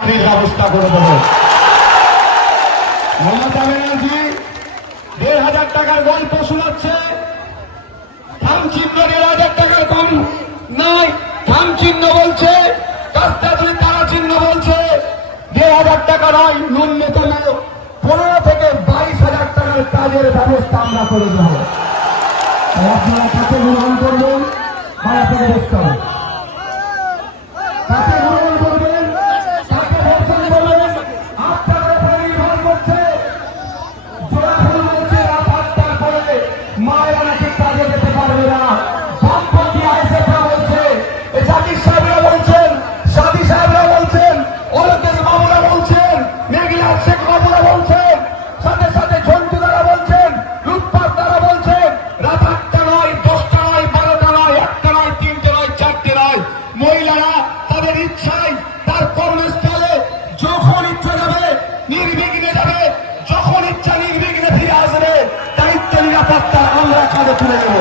ব্যবস্থা করে দেবো। মমতা ব্যানার্জি ১,৫০০ টাকার গল্প শোনাচ্ছে, থাম চিহ্ন ১,৫০০ টাকার কম নাই, থাম চিহ্ন বলছে, কাস্তা তুলি তারা চিহ্ন বলছে, ১,৫০০ টাকা নয়, ন্যূনতম ১৫ থেকে ২২,০০০ টাকার কাজের ব্যবস্থা আমরা করে দেবো। আপনারা কাকে গ্রহণ করবেন, ভাড়া থেকে দেখতে হবে, কাকে গ্রহণ করবেন, কাকে বর্জন করবেন, আপনাদের উপরে নির্ভর করছে। জোড়া ফুল বলছে রাত ৮টার পরে মায়েরা নাকি কাজে যেতে পারবে না, বামপন্থী আইএসএফরা বলছে, জাকির সাহেবরা বলছেন, সাদি সাহেবরা বলছেন, অলকেশ বাবুরা বলছেন, মেঘনাথ শেখ বাবুরা বলছেন, সাথে সাথে ঝন্টু দ্বারা বলছেন, লুটপাট দ্বারা বলছেন, রাত ৮টা নয়, 10টা নয়, 12টা নয়, 1টা নয়, 3টে নয়, 4টে নয়, মহিলারা তাদের ইচ্ছায় তার কর্মস্থলে যখন ইচ্ছা যাবে নির্বিঘ্নে যাবে, যখন ইচ্ছা নির্বিঘ্নে ফিরে আসবে, দায়িত্ব নিরাপত্তা আমরা কাঁধে তুলে নেব।